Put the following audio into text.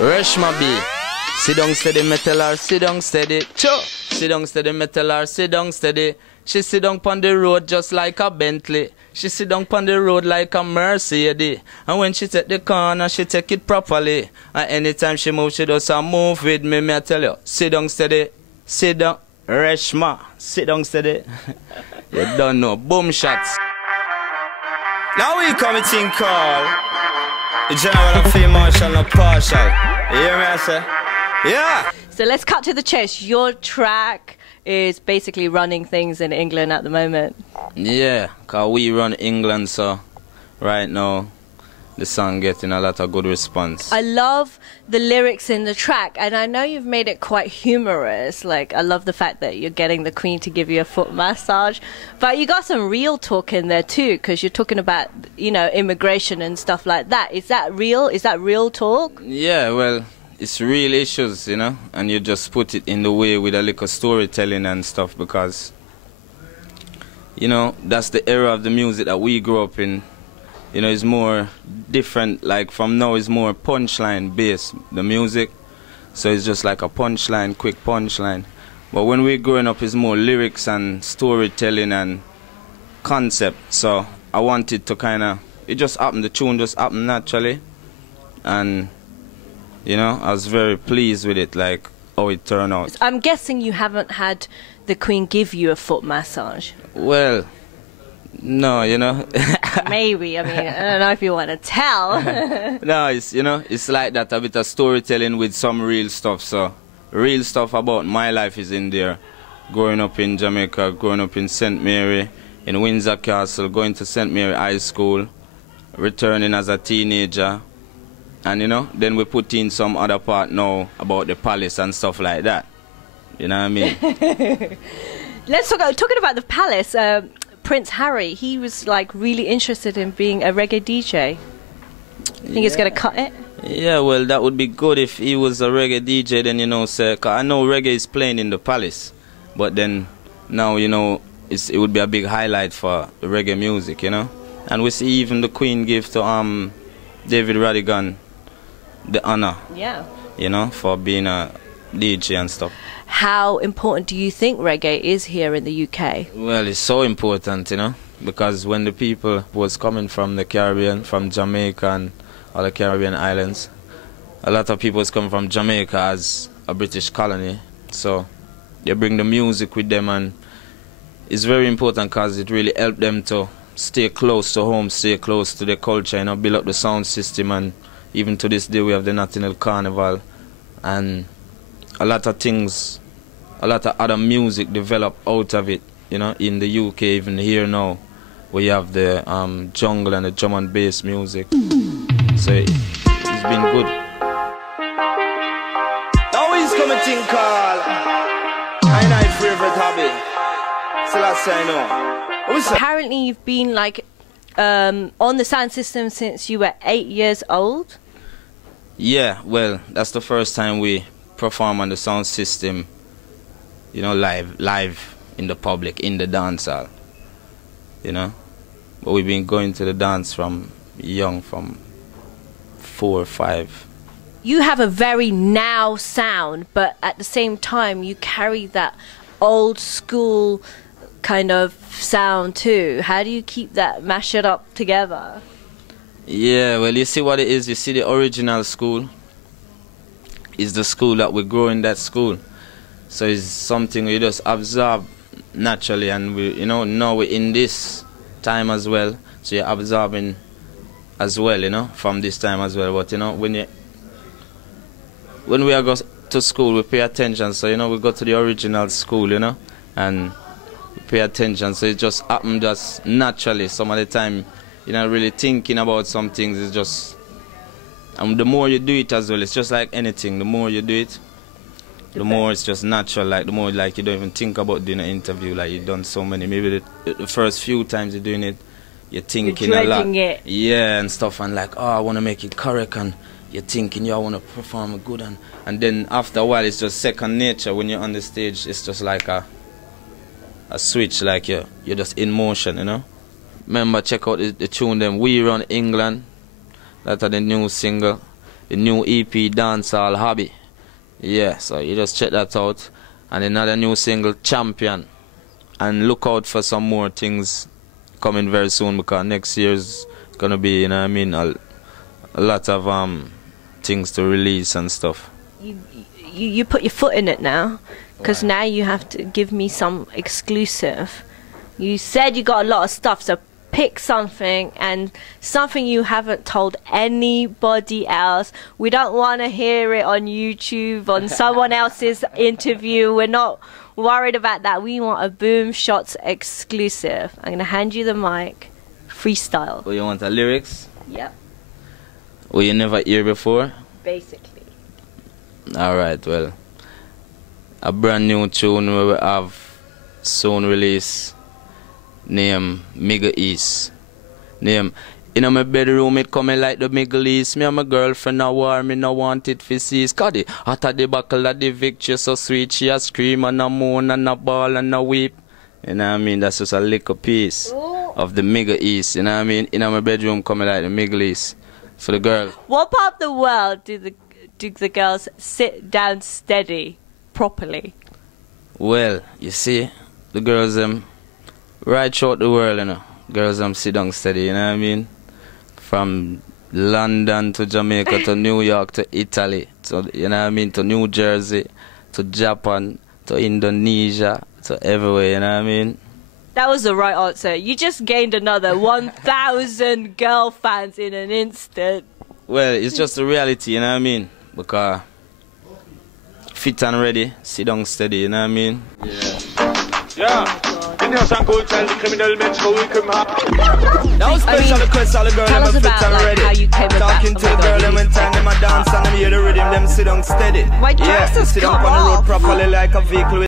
Reshma B. Sit down steady, me tell her, sit down steady. Cho! Sit down steady, me tell her, sit down steady. She sit down pon the road just like a Bentley. She sit down pon the road like a Mercedes. And when she take the corner, she take it properly. And anytime she move, she does a move with me. Me I tell you, sit down steady, sit down. Reshma, sit down steady. You don't know. Boomshots. Now we come to think call the general and field marshal, not partial. You hear me I say? Yeah. So let's cut to the chase. Your track is basically running things in England at the moment. Yeah, because we run England, so right now the song getting a lot of good response. I love the lyrics in the track, and I know you've made it quite humorous. Like, I love the fact that you're getting the Queen to give you a foot massage, but you got some real talk in there too, because you're talking about, you know, immigration and stuff like that. Is that real? Is that real talk? Yeah, well, it's real issues, you know, and you just put it in the way with a little storytelling and stuff, because, you know, that's the era of the music that we grew up in. You know, it's more different, like from now it's more punchline based, the music. So it's just like a punchline, quick punchline. But when we're growing up, it's more lyrics and storytelling and concept. So I wanted to kind of, it just happened, the tune just happened naturally. And, you know, I was very pleased with it, like how it turned out. I'm guessing you haven't had the Queen give you a foot massage. Well, no, you know. Maybe, I mean, I don't know if you want to tell. No, it's, you know, it's like that, a bit of storytelling with some real stuff. So, real stuff about my life is in there. Growing up in Jamaica, growing up in St. Mary, in Windsor Castle, going to St. Mary High School, returning as a teenager. And, you know, then we put in some other part now about the palace and stuff like that. You know what I mean? Let's talking about the palace. Prince Harry, he was like really interested in being a reggae DJ. Think he's gonna cut it? Yeah, well, that would be good if he was a reggae DJ. Then, you know, sir, 'cause I know reggae is playing in the palace, but then now, you know, it would be a big highlight for reggae music, you know. And we see even the Queen give to David Radigan the honor, yeah, you know, for being a DJ and stuff. How important do you think reggae is here in the UK? Well, it's so important, you know, because when the people was coming from the Caribbean, from Jamaica and all the Caribbean islands, a lot of people was coming from Jamaica as a British colony, so they bring the music with them, and it's very important because it really helped them to stay close to home, stay close to their culture, you know, build up the sound system. And even to this day we have the Notting Hill Carnival, and a lot of things, a lot of other music develop out of it, you know, in the UK. Even here now we have the jungle and the drum and bass music, so it's been good. Now he's coming to call my favorite hobby. So let's say no. Apparently you've been like on the sound system since you were 8 years old? Yeah, well, that's the first time we perform on the sound system, you know, live in the public, in the dance hall, you know. But we've been going to the dance from young, from 4 or 5. You have a very now sound, but at the same time you carry that old school kind of sound too. How do you keep that, mash it up together? Yeah, well, you see what it is, you see the original school is the school that we grow in, that school. So it's something we just absorb naturally, and we, you know, now we're in this time as well, so you're absorbing as well, you know, from this time as well. But, you know, when we go to school, we pay attention. So, you know, we go to the original school, you know, and we pay attention. So it just happens just naturally. Some of the time, you're not really thinking about some things. It's just, and the more you do it as well, it's just like anything. The more you do it, the more it's just natural. Like the more, like, you don't even think about doing an interview. Like, you've done so many. Maybe the first few times you're doing it, you're thinking a lot. It. Yeah, and stuff, and like, oh, I want to make it correct, and you're thinking, yeah, I want to perform good, and then after a while, it's just second nature. When you're on the stage, it's just like a switch, like you're just in motion, you know. Remember, check out the tune them, We Run England. That's the new single. the new EP Dancehall Hobby. Yeah, so you just check that out. And another new single, Champion. And look out for some more things coming very soon, because next year's gonna be, you know what I mean, a lot of things to release and stuff. You put your foot in it now, because now you have to give me some exclusive. You said you got a lot of stuff, so pick something, and something you haven't told anybody else. We don't want to hear it on YouTube, on someone else's interview. We're not worried about that. We want a Boomshots exclusive. I'm going to hand you the mic. Freestyle. Oh, you want the lyrics? Yep. What you never hear before? Basically. Alright, well, a brand new tune where we have soon release, named Middle East. Name, in my bedroom it coming like the Middle East. Me and my girlfriend a war, me no want it for cease. Cause the after the buckle of the victory so sweet, she a scream and a moan and a bawl and a weep. You know what I mean? That's just a little piece of the Middle East. You know what I mean? In my bedroom coming like the Middle East. For the girl. What part of the world do the girls sit down steady properly? Well, you see, the girls right throughout the world, you know. Girls sit down steady, you know what I mean? From London to Jamaica to New York to Italy, to, you know what I mean, to New Jersey, to Japan, to Indonesia, to everywhere, you know what I mean? That was the right answer. You just gained another 1,000 girl fans in an instant. Well, it's just the reality, you know what I mean? Because fit and ready, sit down steady, you know what I mean? Yeah. In your son could tell the criminal mensch ruhig im Haar. Now special request all the girls tell us them fit about, and like, ready. how you came about. Talking to the girl them when time them a dance and them hear the rhythm, them sit down steady. My dress Yeah, has sit down come on the road off. properly like a vehicle.